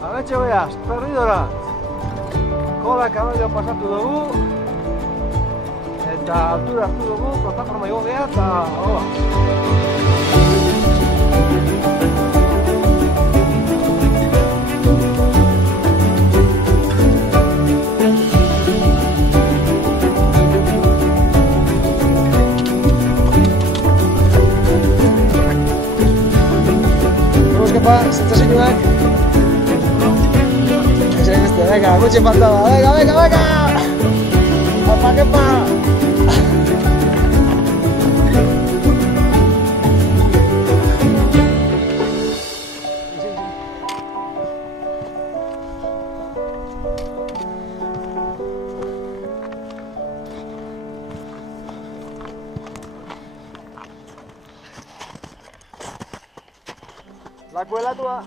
Ametxe beaz, Perridorantz. Kola kanalio pasatu dugu. Eta altura hartu dugu, plataforma igo geha eta hola. Sentsazioak. Venga, mucho faltaba. Venga, venga, venga. Apa kepa. La cuela tua.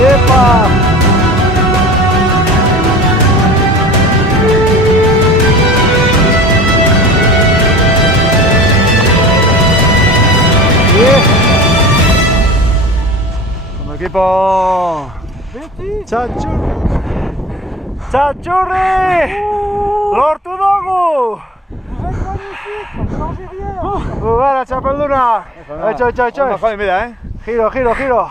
Epa! Como equipo Txatxurri! Lortu dugu! Gara, txapelduna! Etxo! Giro!